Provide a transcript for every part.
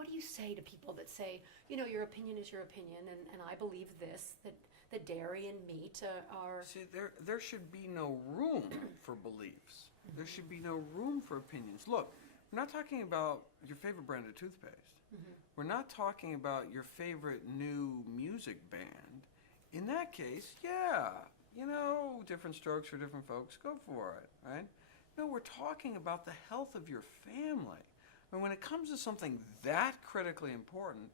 what do you say to people that say, your opinion is your opinion, and I believe this, that dairy and meat are... See, there should be no room for beliefs. There should be no room for opinions. Look, we're not talking about your favorite brand of toothpaste. We're not talking about your favorite new music band. In that case, yeah, different strokes for different folks. Go for it, right? No, we're talking about the health of your family. And when it comes to something that critically important,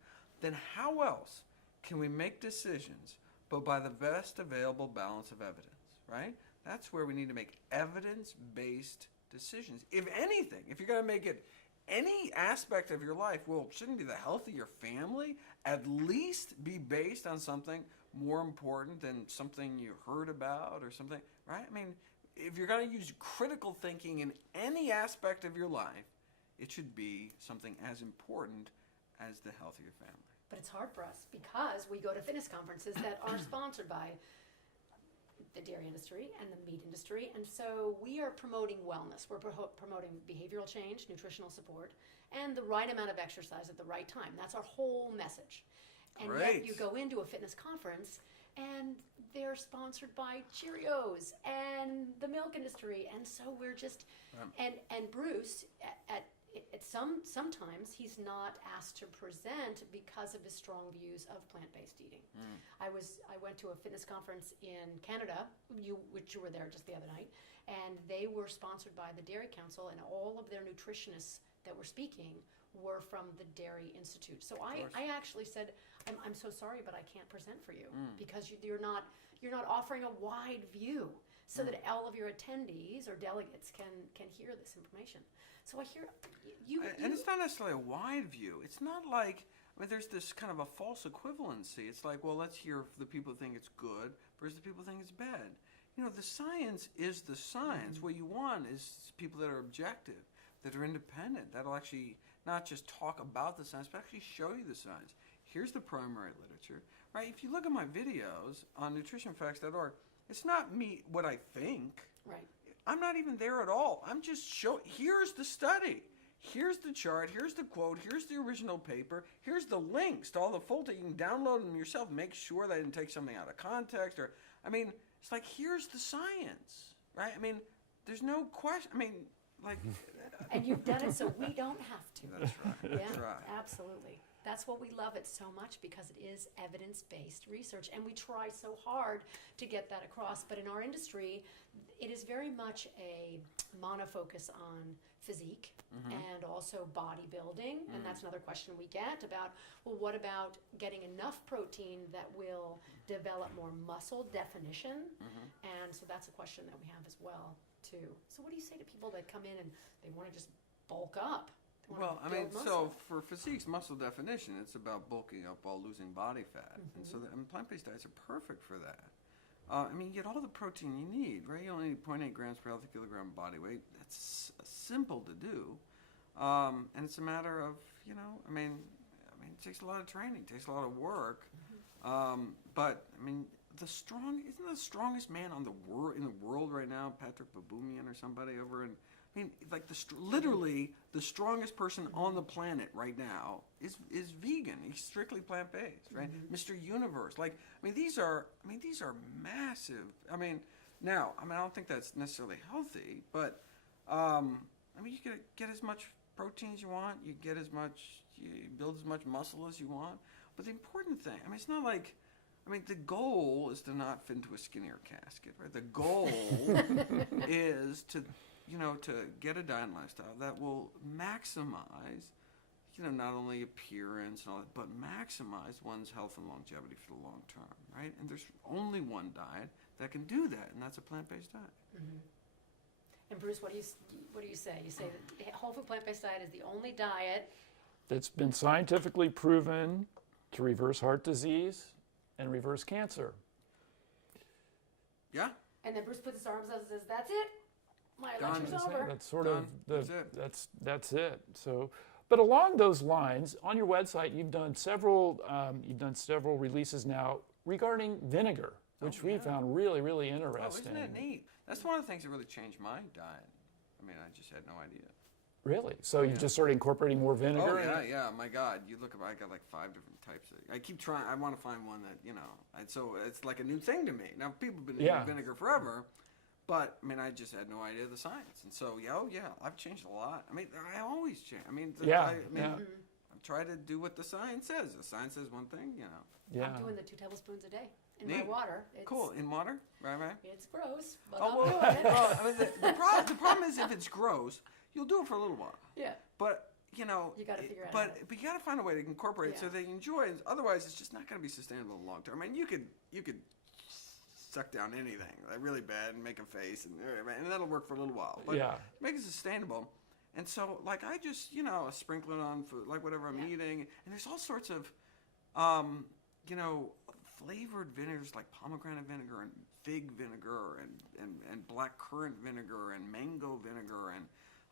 then how else can we make decisions but by the best available balance of evidence, right? That's where we need to make evidence-based decisions. If anything, if you're going to make it any aspect of your life, well, shouldn't be the health of your family at least be based on something more important than something you heard about or something, right? I mean, if you're going to use critical thinking in any aspect of your life, it should be something as important as the health of your family. But it's hard for us because we go to fitness conferences that are sponsored by the dairy industry and the meat industry, and so we are promoting wellness. We're promoting behavioral change, nutritional support, and the right amount of exercise at the right time. That's our whole message. And Great. yet you go into a fitness conference and they're sponsored by Cheerios and the milk industry, and so we're just and Bruce at sometimes he's not asked to present because of his strong views of plant-based eating. I went to a fitness conference in Canada, which you were there just the other night, and they were sponsored by the Dairy Council, and all of their nutritionists that were speaking were from the Dairy Institute. So I actually said, I'm so sorry, but I can't present for you because you're not offering a wide view so that all of your attendees or delegates can hear this information. So I hear you. And it's not necessarily a wide view. It's not like, there's this kind of a false equivalency. It's like, well, let's hear the people who think it's good versus the people who think it's bad. The science is the science. What you want is people that are objective, that are independent, that'll actually not just talk about the science, but actually show you the science. Here's the primary literature, right? If you look at my videos on nutritionfacts.org, it's not me, what I think. Right. I'm not even there at all. I'm just here's the study. Here's the chart. Here's the quote. Here's the original paper. Here's the links to all the full. You can download them yourself. Make sure that I didn't take something out of context. It's like, here's the science, right? There's no question. And you've done it so we don't have to. That's right. Yeah, That's right. absolutely. That's what we love it so much, because it is evidence-based research, and we try so hard to get that across. But in our industry, it is very much a monofocus on physique and also bodybuilding, and that's another question we get about, well, what about getting enough protein that will develop more muscle definition? And so that's a question that we have as well, too. So what do you say to people that come in and they want to just bulk up? Well, so for physique's muscle definition, it's about bulking up while losing body fat. And so plant-based diets are perfect for that. You get all the protein you need, right? You only need 0.8 grams per healthy kilogram body weight. That's simple to do. And it's a matter of, it takes a lot of training, it takes a lot of work. But isn't the strongest man in the world right now, Patrick Baboumian or somebody over in, literally the strongest person on the planet right now is vegan. He's strictly plant-based, right? Mr. Universe. These are massive. Now, I don't think that's necessarily healthy, but you can get as much protein as you want. You build as much muscle as you want. But the important thing, it's not like, the goal is to not fit into a skinnier casket, right? The goal is to get a diet and lifestyle that will maximize, not only appearance and all that, but maximize one's health and longevity for the long term, right? And there's only one diet that can do that, and that's a plant-based diet. And Bruce, what do you say? You say that the whole food plant-based diet is the only diet that's been scientifically proven to reverse heart disease and reverse cancer. Yeah. And then Bruce puts his arms up and says, "That's it. My lecture's over." That's sort of that's it. So, but along those lines, on your website, you've done several releases now regarding vinegar, which we found really, really interesting. Oh, isn't that neat? That's one of the things that really changed my diet. I just had no idea. Really? So you're just sort of incorporating more vinegar? Oh yeah. My God, you look. I got like 5 different types. I keep trying. I want to find one that so it's like a new thing to me. Now people have been using vinegar forever, but I mean, I just had no idea the science. And so I've changed a lot. I mean, I always change. I mean, I try to do what the science says. The science says one thing, Yeah. I'm doing the 2 tablespoons a day in my water. It's, Cool. In water, right? It's gross, but Oh, I'm doing it. well, I mean, the problem is if it's gross, you'll do it for a little while. Yeah. But you gotta figure out But how to- but you got to find a way to incorporate it so Yeah. they enjoy it. Otherwise, it's just not going to be sustainable in the long term. I mean, you could suck down anything like really bad and make a face, and that'll work for a little while. But make it sustainable. And so, like, I just sprinkle it on food, like whatever I'm eating. And there's all sorts of flavored vinegars like pomegranate vinegar and fig vinegar and black currant vinegar and mango vinegar and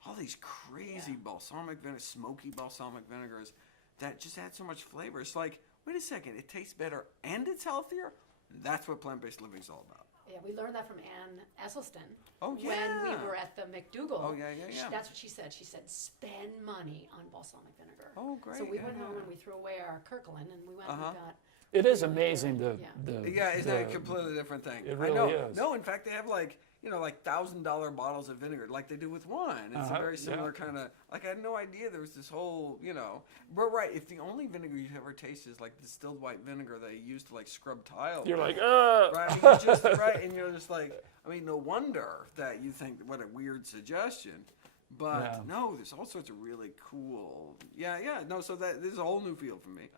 all these crazy balsamic vinegar, smoky balsamic vinegars that just add so much flavor. It's like, wait a second, it tastes better and it's healthier? That's what plant-based living is all about. Yeah, we learned that from Ann Esselstyn. Oh, When we were at the McDougal. Oh, yeah. That's what she said. She said, spend money on balsamic vinegar. Oh, great. So we went home and we threw away our Kirkland and we went and got... It is amazing it's a completely different thing. It really I know. is. No, in fact, they have like $1,000 bottles of vinegar, like they do with wine. It's a very similar kind of. Like I had no idea there was this whole, But right, if the only vinegar you ever taste is like distilled white vinegar they use to like scrub tile, you're like, right? I mean, you're just right, and you're just like, I mean, no wonder that you think what a weird suggestion. But no, there's all sorts of really cool. No, so this is a whole new field for me.